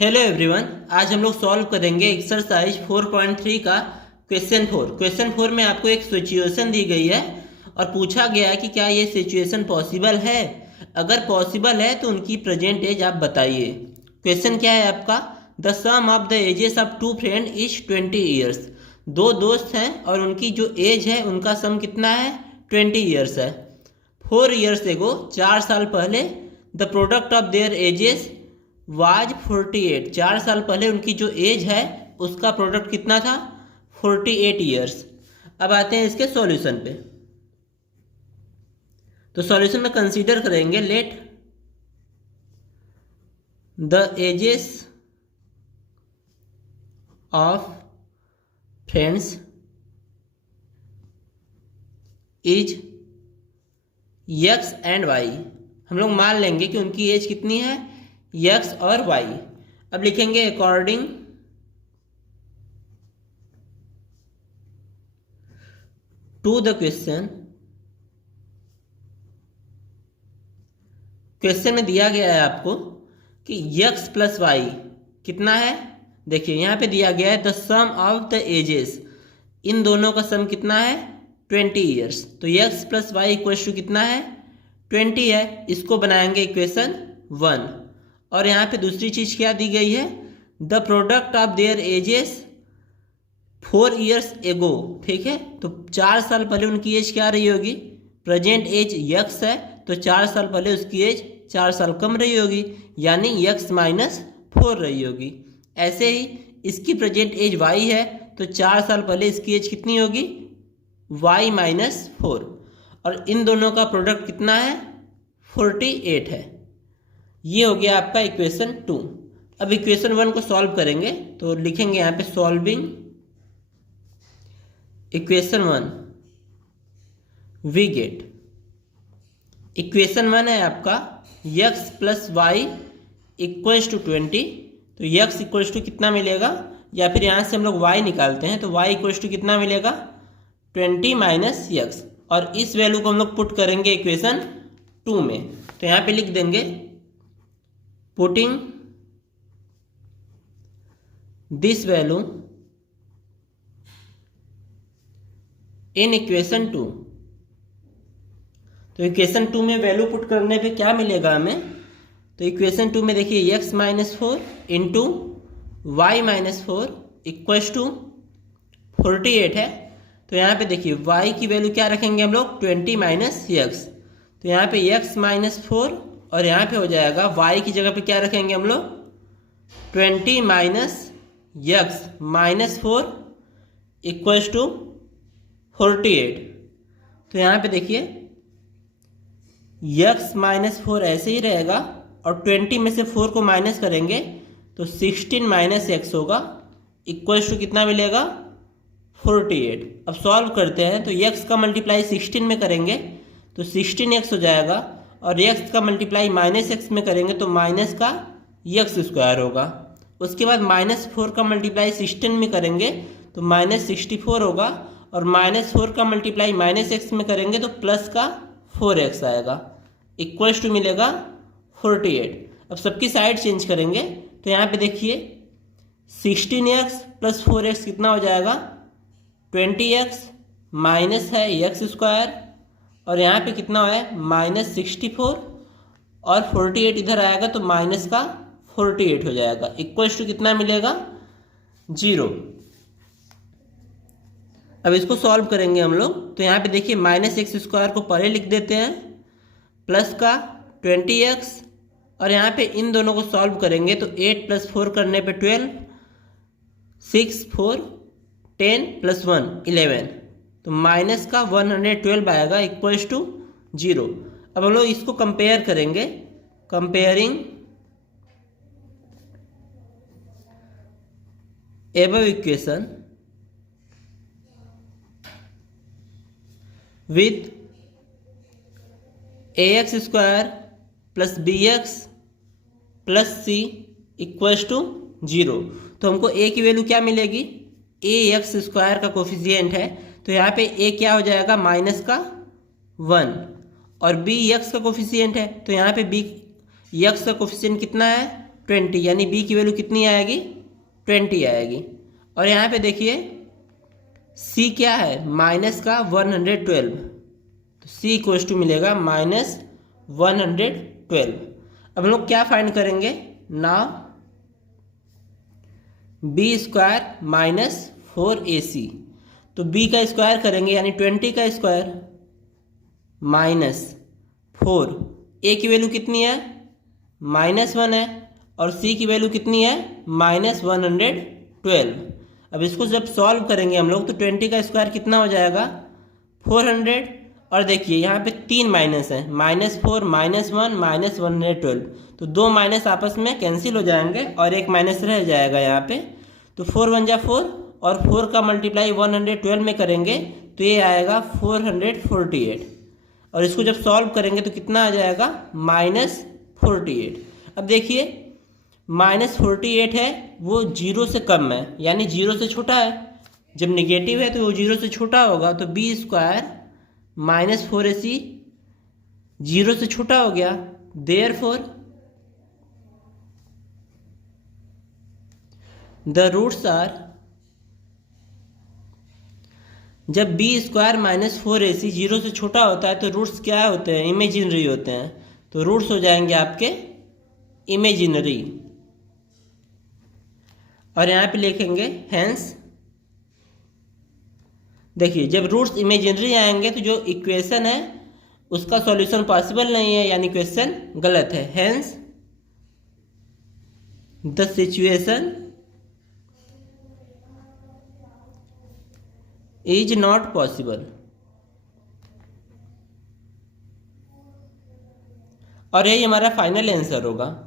Hello everyone, आज हम लोग सॉल्व करेंगे एक्सरसाइज 4.3 का क्वेश्चन 4 में आपको एक सिचुएशन दी गई है और पूछा गया है कि क्या ये सिचुएशन पॉसिबल है। अगर पॉसिबल है तो उनकी प्रेजेंट एज आप बताइए। क्वेश्चन क्या है आपका, the sum of the ages of two friend is 20 years. दो दोस्त हैं और उनकी जो एज है उनका सम कितना है, 20 ईयर्स है। 4 ईयर्स एगो, 4 साल पहले, the product of their edges was 48। 4 साल पहले उनकी जो एज है उसका प्रोडक्ट कितना था, 48 ईयर्स। अब आते हैं इसके सॉल्यूशन पे। तो सॉल्यूशन में कंसीडर करेंगे, let the ages of friends is x and y. हम लोग मान लेंगे कि उनकी एज कितनी है, एक्स और वाई। अब लिखेंगे अकॉर्डिंग टू द क्वेश्चन में दिया गया है आपको कि x प्लस वाई कितना है। देखिए यहाँ पे दिया गया है the sum of the ages, इन दोनों का सम कितना है, 20 ईयर्स। तो x plus y equals to कितना है, 20 है। इसको बनाएंगे इक्वेशन 1। और यहाँ पे दूसरी चीज क्या दी गई है, the product of their edges 4 years ago. ठीक है, तो 4 साल पहले उनकी एज क्या रही होगी, प्रेजेंट एज x है तो 4 साल पहले उसकी एज 4 साल कम रही होगी, यानी x माइनस 4 रही होगी। ऐसे ही इसकी प्रेजेंट एज y है तो 4 साल पहले इसकी एज कितनी होगी, y माइनस 4। और इन दोनों का प्रोडक्ट कितना है, 48 है। ये हो गया आपका इक्वेशन 2। अब इक्वेशन 1 को सॉल्व करेंगे तो लिखेंगे यहाँ पे solving equation 1 we get. Equation 1 है आपका x plus y equals to 20। तो x इक्वल्स टू कितना मिलेगा, या फिर यहाँ से हम लोग y निकालते हैं तो y इक्वल्स टू कितना मिलेगा, 20 माइनस x। और इस वैल्यू को हम लोग पुट करेंगे इक्वेशन 2 में। तो यहाँ पे लिख देंगे putting this value in equation 2। तो इक्वेशन 2 में वैल्यू पुट करने पे क्या मिलेगा हमें, तो इक्वेशन 2 में देखिए x minus 4 into y minus 4 equals to 48 है। तो यहाँ पे देखिए y की वैल्यू क्या रखेंगे हम लोग, 20 माइनस x। तो यहाँ पे x माइनस 4 और यहाँ पे हो जाएगा y की जगह पे क्या रखेंगे हम लोग, 20 minus x minus 4 equals to 48। तो यहाँ पे देखिए x माइनस 4 ऐसे ही रहेगा और 20 में से 4 को माइनस करेंगे तो 16 माइनस x होगा इक्वल्स टू कितना मिलेगा, 48। अब सॉल्व करते हैं तो x का मल्टीप्लाई 16 में करेंगे तो 16x हो जाएगा और x का मल्टीप्लाई माइनस x में करेंगे तो माइनस का x स्क्वायर होगा। उसके बाद माइनस 4 का मल्टीप्लाई 16 में करेंगे तो माइनस 64 होगा और माइनस 4 का मल्टीप्लाई माइनस x में करेंगे तो प्लस का 4x आएगा इक्वल्स टू मिलेगा 48। अब सबकी साइड चेंज करेंगे तो यहाँ पे देखिए 16x प्लस 4x कितना हो जाएगा, 20x माइनस है x स्क्वायर और यहाँ पे कितना है माइनस 64 और 48 इधर आएगा तो माइनस का 48 हो जाएगा इक्वल्स टू कितना मिलेगा, 0। अब इसको सॉल्व करेंगे हम लोग तो यहाँ पे देखिए माइनस x स्क्वायर को पहले लिख देते हैं प्लस का 20x और यहाँ पे इन दोनों को सॉल्व करेंगे तो 8 प्लस 4 करने पे 12, 6 4 10 प्लस 1 11, तो माइनस का 112 आएगा इक्वल्स टू 0। अब हम लोग इसको कंपेयर करेंगे, comparing above equation with ax square plus bx plus c equals to 0। तो हमको a की वैल्यू क्या मिलेगी, ax स्क्वायर का कोफिशिएंट है तो यहाँ पे a क्या हो जाएगा, माइनस का 1 और b x का कोफिशिएंट है तो यहाँ पे b x का कोफिशिएंट कितना है, 20, यानी बी की वैल्यू कितनी आएगी 20 आएगी। और यहाँ पे देखिए सी क्या है माइनस का 112, तो सी इक्वल्स टू मिलेगा -112। अब हम लोग क्या फाइंड करेंगे ना, बी स्क्वायर -4ac, तो बी का स्क्वायर करेंगे यानी 20 का स्क्वायर -4, ए की वैल्यू कितनी है -1 है और सी की वैल्यू कितनी है -112। अब इसको जब सॉल्व करेंगे हम लोग तो 20 का स्क्वायर कितना हो जाएगा 400, और देखिए यहाँ पे 3 माइनस है, -4 -1 -112, तो 2 माइनस आपस में कैंसिल हो जाएंगे और एक माइनस रह जाएगा यहाँ पे, तो 4 1 जा 4 और 4 का मल्टीप्लाई 112 में करेंगे तो ये आएगा 448, और इसको जब सॉल्व करेंगे तो कितना आ जाएगा -48। अब देखिए -48 है वो 0 से कम है यानी 0 से छोटा है, जब निगेटिव है तो वो 0 से छोटा होगा, तो बी स्क्वायर -4ac 0 से छोटा हो गया, देयरफॉर द रूट्स आर, जब बी स्क्वायर -4ac 0 से छोटा होता है तो रूट्स क्या होते हैं इमेजिनरी होते हैं, तो रूट्स हो जाएंगे आपके इमेजिनरी। और यहाँ पे लिखेंगे हेंस, देखिए जब रूट्स इमेजिनरी आएंगे तो जो इक्वेशन है उसका सॉल्यूशन पॉसिबल नहीं है यानी क्वेश्चन गलत है, hence the situation is not possible. और यही हमारा फाइनल आंसर होगा।